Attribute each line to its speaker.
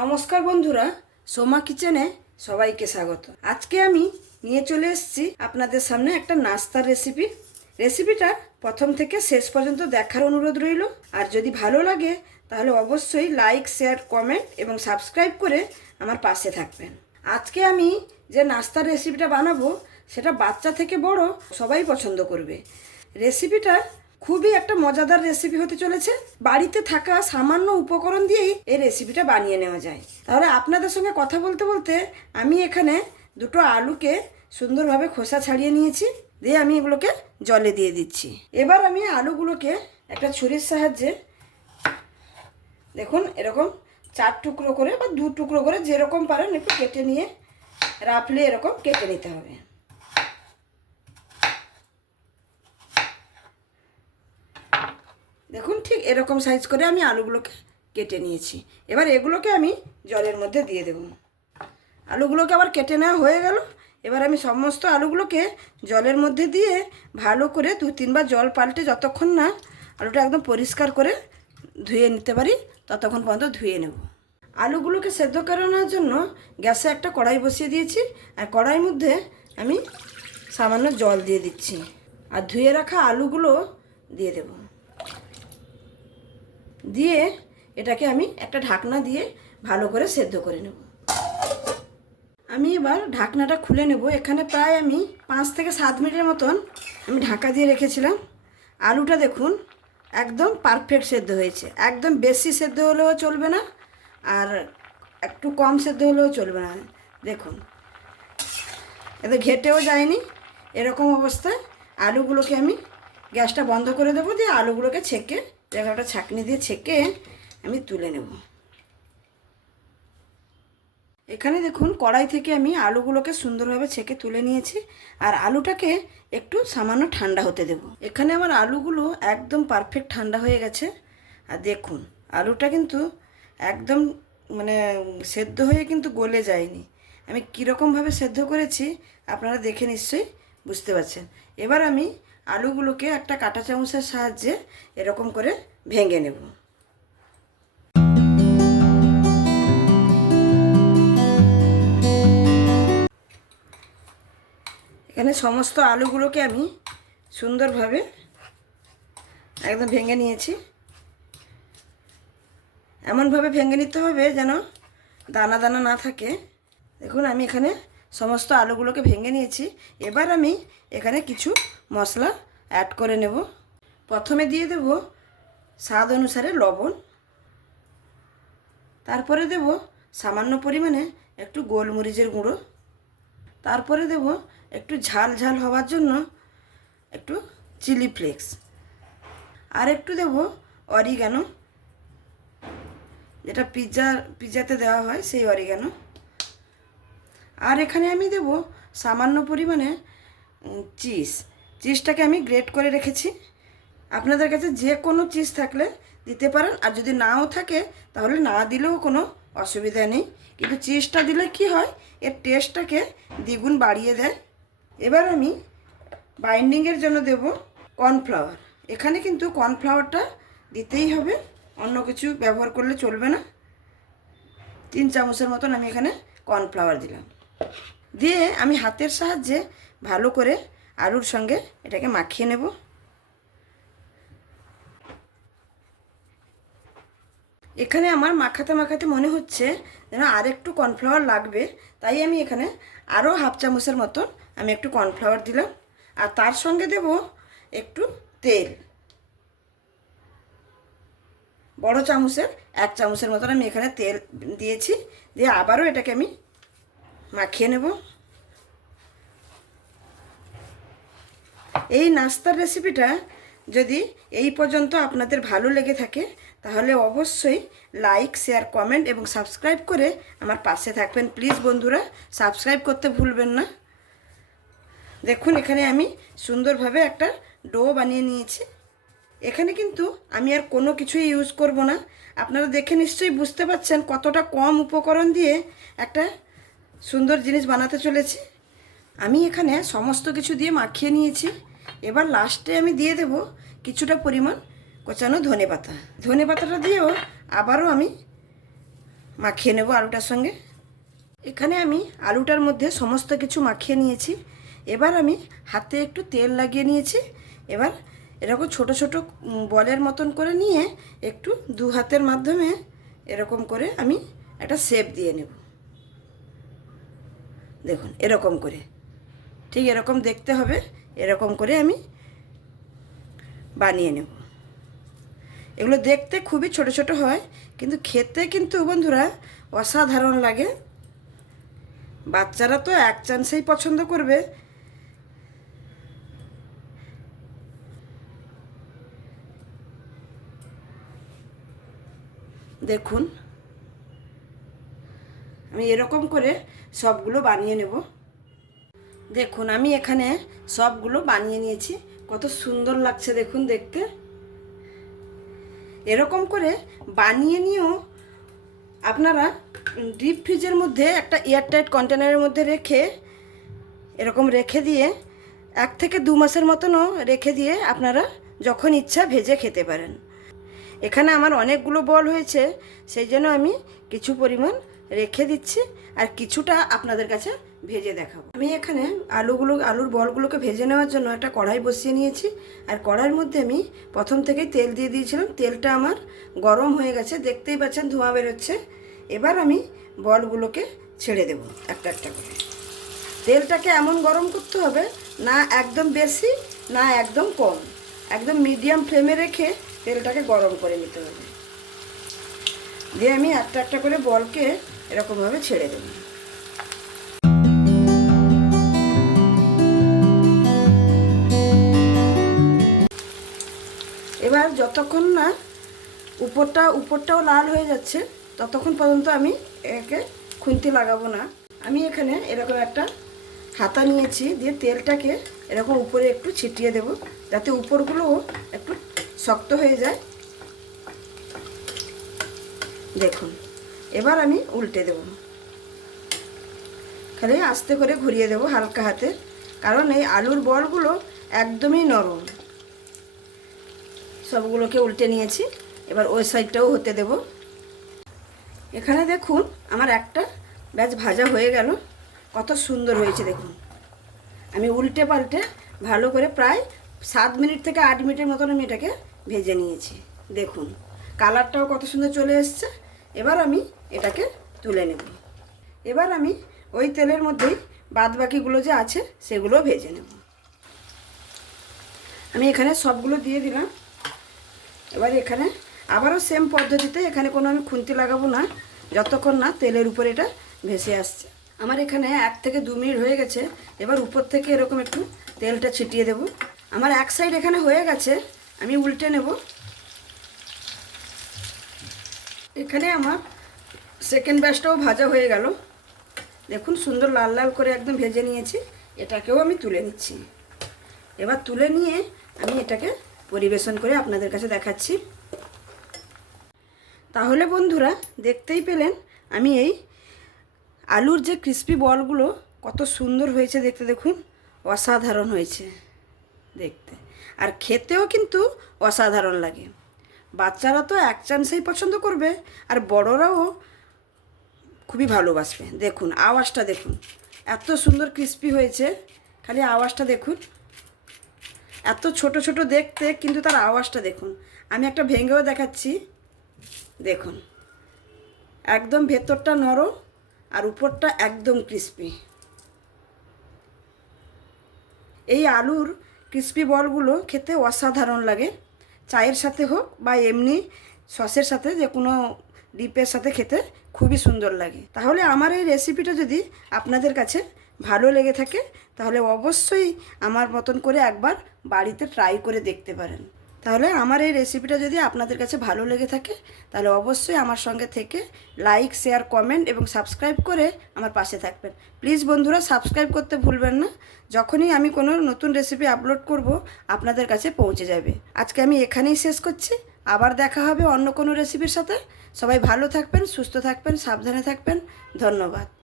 Speaker 1: নমস্কার বন্ধুরা, সোমা কিচেনে সবাইকে স্বাগত। আজকে আমি নিয়ে চলে এসেছি আপনাদের সামনে একটা নাস্তার রেসিপি রেসিপিটা প্রথম থেকে শেষ পর্যন্ত দেখার অনুরোধ রইল। আর যদি ভালো লাগে, তাহলে অবশ্যই লাইক শেয়ার কমেন্ট এবং সাবস্ক্রাইব করে আমার পাশে থাকবেন। আজকে আমি যে নাস্তার রেসিপিটা বানাবো, সেটা বাচ্চা থেকে বড় সবাই পছন্দ করবে। রেসিপিটা খুবই একটা মজাদার রেসিপি হতে চলেছে। বাড়িতে থাকা সামান্য উপকরণ দিয়েই এই রেসিপিটা বানিয়ে নেওয়া যায়। তাহলে আপনাদের সঙ্গে কথা বলতে বলতে আমি এখানে দুটো আলুকে সুন্দরভাবে খোসা ছাড়িয়ে নিয়েছি, দিয়ে আমি এগুলোকে জলে দিয়ে দিচ্ছি। এবার আমি আলুগুলোকে একটা ছুরির সাহায্যে দেখুন এরকম চার টুকরো করে বা দু টুকরো করে যেরকম পারেন একটু কেটে নিয়ে রাফলে এরকম কেটে নিতে হবে। দেখুন ঠিক এরকম সাইজ করে আমি আলুগুলোকে কেটে নিয়েছি। এবার এগুলোকে আমি জলের মধ্যে দিয়ে দেব। আলুগুলোকে আবার কেটে নেওয়া হয়ে গেল। এবার আমি সমস্ত আলুগুলোকে জলের মধ্যে দিয়ে ভালো করে দু তিনবার জল পাল্টে যতক্ষণ না আলুটা একদম পরিষ্কার করে ধুয়ে নিতে পারি, ততক্ষণ পর্যন্ত ধুয়ে নেব। আলুগুলোকে সেদ্ধ করানোর জন্য গ্যাসে একটা কড়াই বসিয়ে দিয়েছি। আর কড়াইয়ের মধ্যে আমি সামান্য জল দিয়ে দিচ্ছি। আর ধুয়ে রাখা আলুগুলো দিয়ে দেবো। দিয়ে এটাকে আমি একটা ঢাকনা দিয়ে ভালো করে সেদ্ধ করে নেব। আমি এবার ঢাকনাটা খুলে নেব। এখানে প্রায় আমি পাঁচ থেকে সাত মিনিটের মতন আমি ঢাকা দিয়ে রেখেছিলাম। আলুটা দেখুন, একদম পারফেক্ট সেদ্ধ হয়েছে। একদম বেশি সেদ্ধ হলেও চলবে না আর একটু কম সেদ্ধ হলেও চলবে না। দেখুন, এতে ঘেটেও যায়নি। এরকম অবস্থায় আলুগুলোকে আমি গ্যাসটা বন্ধ করে দেবো দিয়ে আলুগুলোকে ছেঁকে জায়গাটা ছাঁকনি দিয়ে ছেঁকে আমি তুলে নেব। এখানে দেখুন, কড়াই থেকে আমি আলুগুলোকে সুন্দরভাবে ছেঁকে তুলে নিয়েছি আর আলুটাকে একটু সামান্য ঠান্ডা হতে দেব। এখানে আমার আলুগুলো একদম পারফেক্ট ঠান্ডা হয়ে গেছে। আর দেখুন, আলুটা কিন্তু একদম মানে সেদ্ধ হয়ে কিন্তু গলে যায়নি। আমি কীরকমভাবে সেদ্ধ করেছি আপনারা দেখে নিশ্চয়ই বুঝতে পারছেন। এবার আমি আলুগুলোকে একটা কাঁটা চামচের সাহায্যে এরকম করে ভেঙে নেব। এখানে সমস্ত আলুগুলোকে আমি সুন্দরভাবে একদম ভেঙে নিয়েছি। এমনভাবে ভেঙে নিতে হবে যেন দানা দানা না থাকে। দেখুন, আমি এখানে সমস্ত আলুগুলোকে ভেঙে নিয়েছি। এবার আমি এখানে কিছু মশলা অ্যাড করে নেব। প্রথমে দিয়ে দেব স্বাদ অনুসারে লবণ। তারপরে দেব সামান্য পরিমাণে একটু গোলমরিচের গুঁড়ো। তারপরে দেব একটু ঝাল ঝাল হওয়ার জন্য একটু চিলি ফ্লেক্স। আর একটু দেব অরিগানো। যেটা পিৎজা পিৎজাতে দেওয়া হয় সেই অরিগানো। আর এখানে আমি দেব সামান্য পরিমাণে চিজ। চিজটাকে আমি গ্রেট করে রেখেছি। আপনাদের কাছে যে কোনো চিজ থাকলে দিতে পারেন, আর যদি নাও থাকে, তাহলে না দিলেও কোনো অসুবিধা নেই। কিন্তু চিজটা দিলে কি হয়, এর টেস্টটাকে দ্বিগুণ বাড়িয়ে দেয়। এবার আমি বাইন্ডিংয়ের জন্য দেব কর্নফ্লাওয়ার। এখানে কিন্তু কর্নফ্লাওয়ারটা দিতেই হবে, অন্য কিছু ব্যবহার করলে চলবে না। তিন চামচের মতন আমি এখানে কর্নফ্লাওয়ার দিলাম। দিয়ে আমি হাতের সাহায্যে ভালো করে আলুর সঙ্গে এটাকে মাখিয়ে নেব। এখানে আমার মাখাতে মাখাতে মনে হচ্ছে যেন আর একটু কর্নফ্লাওয়ার লাগবে, তাই আমি এখানে আরও হাফ চামচের মতন আমি একটু কর্নফ্লাওয়ার দিলাম। আর তার সঙ্গে দেব একটু তেল। বড় চামচের, এক চামচের মতন আমি এখানে তেল দিয়েছি, দিয়ে আবারও এটাকে আমি মাখিয়ে নেব। এই নাস্তার রেসিপিটা যদি এই পর্যন্ত আপনাদের ভালো লেগে থাকে, তাহলে অবশ্যই লাইক শেয়ার কমেন্ট এবং সাবস্ক্রাইব করে আমার পাশে থাকবেন। প্লিজ বন্ধুরা সাবস্ক্রাইব করতে ভুলবেন না। দেখুন, এখানে আমি সুন্দরভাবে একটা ডো বানিয়ে নিয়েছি। এখানে কিন্তু আমি আর কোনো কিছুই ইউজ করব না। আপনারা দেখে নিশ্চয়ই বুঝতে পারছেন কতটা কম উপকরণ দিয়ে একটা সুন্দর জিনিস বানাতে চলেছি। আমি এখানে সমস্ত কিছু দিয়ে মাখিয়ে নিয়েছি। এবার লাস্টে আমি দিয়ে দেব কিছুটা পরিমাণ কোচানো ধনে পাতা। ধনে পাতাটা দিয়েও আবারও আমি মাখিয়ে নেব আলুটার সঙ্গে। এখানে আমি আলুটার মধ্যে সমস্ত কিছু মাখিয়ে নিয়েছি। এবার আমি হাতে একটু তেল লাগিয়ে নিয়েছি। এবার এরকম ছোট ছোট বলের মতন করে নিয়ে একটু দু হাতের মাধ্যমে এরকম করে আমি একটা শেপ দিয়ে নেব। দেখুন, এরকম করে। ঠিক এরকম দেখতে হবে, এরকম করে আমি বানিয়ে নেব। এগুলো দেখতে খুবই ছোট ছোট হয়, কিন্তু খেতে কিন্তু বন্ধুরা অসাধারণ লাগে। বাচ্চারা তো এক চান্সেই পছন্দ করবে। দেখুন, আমি এরকম করে সবগুলো বানিয়ে নেব। দেখুন, আমি এখানে সবগুলো বানিয়ে নিয়েছি। কত সুন্দর লাগছে দেখুন দেখতে। এরকম করে বানিয়ে নিয়েও আপনারা ডিপ ফ্রিজের মধ্যে একটা এয়ারটাইট কন্টেনারের মধ্যে রেখে এরকম রেখে দিয়ে এক থেকে দু মাসের মতনও রেখে দিয়ে আপনারা যখন ইচ্ছা ভেজে খেতে পারেন। এখানে আমার অনেকগুলো বল হয়েছে, সেই জন্য আমি কিছু পরিমাণ রেখে দিচ্ছি আর কিছুটা আপনাদের কাছে ভেজে দেখাবো। আমি এখানে আলুগুলো, আলুর বলগুলোকে ভেজে নেওয়ার জন্য একটা কড়াই বসিয়ে নিয়েছি। আর কড়াইয়ের মধ্যে আমি প্রথম থেকেই তেল দিয়ে দিয়েছিলাম। তেলটা আমার গরম হয়ে গেছে, দেখতেই পাচ্ছেন ধোঁয়া বেরোচ্ছে। এবার আমি বলগুলোকে ছেড়ে দেব একটা একটা করে। তেলটাকে এমন গরম করতে হবে, না একদম বেশি, না একদম কম। একদম মিডিয়াম ফ্লেমে রেখে তেলটাকে গরম করে নিতে হবে। দিয়ে আমি একটা একটা করে বলকে এরকমভাবে ছেড়ে দেব। এবার যতক্ষণ না উপরটা, উপরটাও লাল হয়ে যাচ্ছে, ততক্ষণ পর্যন্ত আমি একে খুন্তি লাগাবো না। আমি এখানে এরকম একটা হাতা নিয়েছি, দিয়ে তেলটাকে এরকম উপরে একটু ছিটিয়ে দেব, যাতে উপরগুলোও একটু শক্ত হয়ে যায়। দেখুন। এবার আমি উল্টে দেব। খালি আস্তে করে ঘুরিয়ে দেব হালকা হাতে, কারণ এই আলুর বলগুলো একদমই নরম। সবগুলোকে উল্টে নিয়েছি, এবার ওই সাইডটাও হতে দেব। এখানে দেখুন আমার একটা ব্যাচ ভাজা হয়ে গেল, কত সুন্দর হয়েছে দেখুন। আমি উল্টে পাল্টে ভালো করে প্রায় সাত মিনিট থেকে আট মিনিটের মতন আমি এটাকে ভেজে নিয়েছি। দেখুন, কালারটাও কত সুন্দর চলে এসছে। এবার আমি এটাকে তুলে নেব। এবার আমি ওই তেলের মধ্যেই বাদ বাকিগুলো যে আছে সেগুলো ভেজে নেব। আমি এখানে সবগুলো দিয়ে দিলাম। এবার এখানে আবারও সেম পদ্ধতিতে এখানে কোনো আমি খুন্তি লাগাবো না, যতক্ষণ না তেলের উপর এটা ভেসে আসছে। আমার এখানে এক থেকে দু মিনিট হয়ে গেছে, এবার উপর থেকে এরকম একটু তেলটা ছিটিয়ে দেব। আমার এক সাইড এখানে হয়ে গেছে, আমি উল্টে নেব। এখানে আমার সেকেন্ড ব্যাচটাও ভাজা হয়ে গেল। দেখুন, সুন্দর লাল লাল করে একদম ভেজে নিয়েছি। এটাকেও আমি তুলে নিচ্ছি। এবার তুলে নিয়ে আমি এটাকে পরিবেশন করে আপনাদের কাছে দেখাচ্ছি। তাহলে বন্ধুরা, দেখতেই পেলেন, আমি এই আলুর যে ক্রিস্পি বলগুলো কত সুন্দর হয়েছে দেখতে দেখুন, অসাধারণ হয়েছে দেখতে। আর খেতেও কিন্তু অসাধারণ লাগে। বাচ্চারা তো এক চান্সেই পছন্দ করবে, আর বড়রাও খুবই ভালোবাসবে। দেখুন, আওয়াজটা দেখুন। এত সুন্দর ক্রিস্পি হয়েছে। খালি আওয়াজটা দেখুন। এত ছোট ছোট দেখতে, কিন্তু তার আওয়াজটা দেখুন। আমি একটা ভেঙেও দেখাচ্ছি। দেখুন। একদম ভেতরটা নরম আর উপরটা একদম ক্রিস্পি এই আলুর ক্রিস্পি বলগুলো খেতে অসাধারণ লাগে। চায়ের সাথে হোক বা এমনি সসের সাথে যে কোনো ডিপের সাথে খেতে খুবই সুন্দর লাগে। তাহলে আমার এই রেসিপিটা যদি আপনাদের কাছে ভালো লেগে থাকে, তাহলে অবশ্যই আমার মতন করে একবার বাড়িতে ট্রাই করে দেখতে পারেন। তাহলে আমার এই রেসিপিটা যদি আপনাদের কাছে ভালো লেগে থাকে, তাহলে অবশ্যই আমার সঙ্গে থেকে লাইক শেয়ার কমেন্ট এবং সাবস্ক্রাইব করে আমার পাশে থাকবেন। প্লিজ বন্ধুরা সাবস্ক্রাইব করতে ভুলবেন না। যখনই আমি কোনো নতুন রেসিপি আপলোড করব, আপনাদের কাছে পৌঁছে যাবে। আজকে আমি এখানেই শেষ করছি। আবার দেখা হবে অন্য কোনো রেসিপির সাথে। সবাই ভালো থাকবেন, সুস্থ থাকবেন, সাবধানে থাকবেন। ধন্যবাদ।